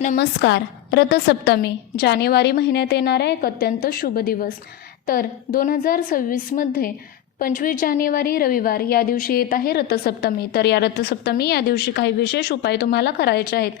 नमस्कार. रथसप्तमी जानेवारी महिन्यात येणारा एक अत्यंत शुभ दिवस. तर 2026मध्ये 25 जानेवारी रविवार या दिवशी येत आहे रथसप्तमी. तर या रथसप्तमी या दिवशी काही विशेष उपाय तुम्हाला करायचे आहेत,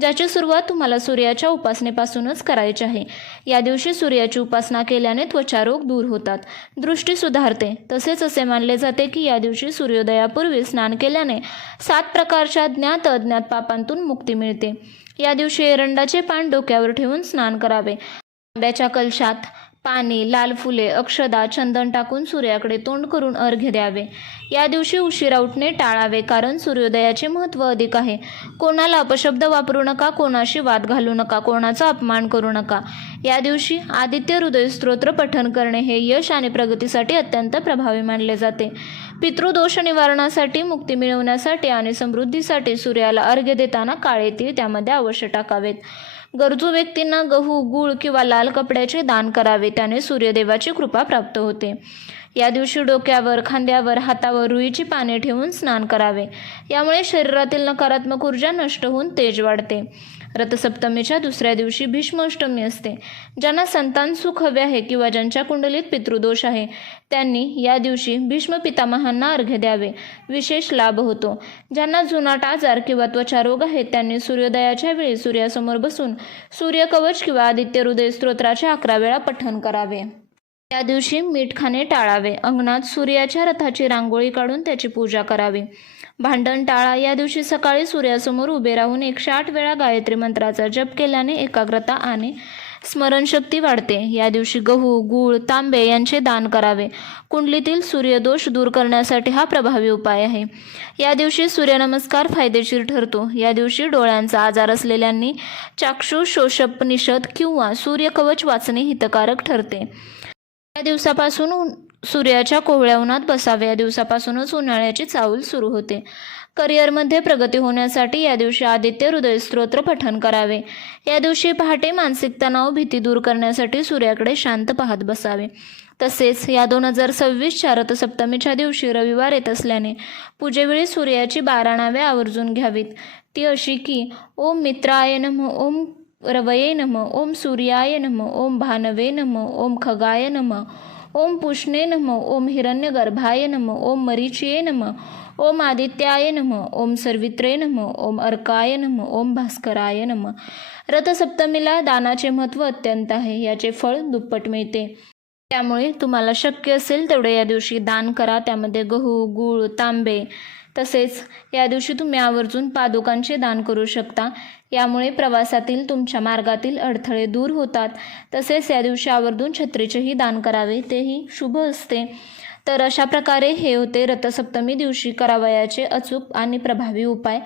ज्याची सुरुवात तुम्हाला सूर्याच्या उपासनेपासूनच करायची आहे. या दिवशी सूर्याची उपासना केल्याने त्वचारोग दूर होतात, दृष्टी सुधारते. तसेच असे मानले जाते की या दिवशी सूर्योदयापूर्वी स्नान केल्याने 7 प्रकारच्या ज्ञात अज्ञात पापांतून मुक्ती मिळते. या दिवशी एरंडाचे पान डोक्यावर ठेवून स्नान करावे. तांब्याच्या कलशात पाणी, लाल फुले, अक्षदा, चंदन टाकून सूर्याकडे तोंड करून अर्घ्य द्यावे. या दिवशी उशिरा उठणे टाळावे, कारण सूर्योदयाचे महत्त्व अधिक आहे. कोणाला अपशब्द वापरू नका, कोणाशी वाद घालू नका, कोणाचा अपमान करू नका. या दिवशी आदित्य हृदय स्तोत्र पठण करणे हे यश आणि प्रगतीसाठी अत्यंत प्रभावी मानले जाते. पितृदोष निवारणासाठी, मुक्ती मिळवण्यासाठी आणि समृद्धीसाठी सूर्याला अर्घ्य देताना काळे तीळ त्यामध्ये अवश्य टाकावेत. गरजू व्यक्तींना गहू, गूळ किंवा लाल कपड्याचे दान करावे, त्याने सूर्यदेवाची कृपा प्राप्त होते. या दिवशी डोक्यावर, खांद्यावर, हातावर रुईची पाने ठेवून स्नान करावे. यामुळे शरीरातील नकारात्मक ऊर्जा नष्ट होऊन तेज वाढते. रथसप्तमीच्या दुसऱ्या दिवशी भीष्माष्टमी असते. ज्यांना संतान सुख हवे आहे किंवा ज्यांच्या कुंडलीत पितृदोष आहे, त्यांनी या दिवशी भीष्म पितामहांना अर्घ्य द्यावे. विशेष लाभ होतो. ज्यांना जुनाट आजार किंवा त्वचारोग आहेत, त्यांनी सूर्योदयाच्या वेळी सूर्यासमोर बसून सूर्यकवच किंवा आदित्य हृदय स्तोत्राचे 11 वेळा पठण करावे. या दिवशी मीठ खाणे टाळावे. अंगणात सूर्याच्या रथाची रांगोळी काढून त्याची पूजा करावी. भांडण टाळा. या दिवशी सकाळी सूर्यासमोर उभे राहून 108 वेळा गायत्री मंत्राचा जप केल्याने एकाग्रता आणि स्मरणशक्ती वाढते. या दिवशी गहू, गूळ, तांबे यांचे दान करावे. कुंडलीतील सूर्यदोष दूर करण्यासाठी हा प्रभावी उपाय आहे. या दिवशी सूर्यनमस्कार फायदेशीर ठरतो. या दिवशी डोळ्यांचा आजार असलेल्यांनी चाक्षुषोपनिषद किंवा सूर्यकवच वाचणे हितकारक ठरते. या दिवसापासून सूर्याच्या कोवळ्या उन्हात बसावे. या दिवसापासूनच उन्हाळ्याची चाहूल सुरू होते. करिअरमध्ये प्रगती होण्यासाठी या दिवशी आदित्य हृदय स्तोत्र पठण करावे. या दिवशी पहाटे मानसिक तणाव, भीती दूर करण्यासाठी सूर्याकडे शांत पाहत बसावे. तसेच या 2026च्या रथसप्तमीच्या दिवशी रविवार येत असल्याने पूजेवेळी सूर्याची 12 नावे आवर्जून घ्यावीत. ती अशी की ओम मित्राय नमः, ओम रवये नमः, ओम सूर्याय नमः, ओम भानवे नमः, ओम खगाय नमः, ओम पुष्णे नमः, ओम हिरण्यगर्भाय नमः, ओम मरीचिये नमः, ओम आदित्याय नमः, ओम सर्वित्रे नमः, ओम अर्काय नमः, ओम भास्कराय नमः. रथसप्तमीला दानाचे महत्त्व अत्यंत आहे. याचे फळ दुप्पट मिळते. त्यामुळे तुम्हाला शक्य असेल तेवढे या दिवशी दान करा. त्यामध्ये गहू, गूळ, तांबे, तसेच या दिवशी तुम्ही आवर्जून पादुकांचे दान करू शकता. यामुळे प्रवासातील तुमच्या मार्गातील अडथळे दूर होतात. तसेच या दिवशी आवर्जून छत्रीचेही दान करावे, तेही शुभ असते. तर अशा प्रकारे हे होते रथसप्तमी दिवशी करावयाचे अचूक आणि प्रभावी उपाय.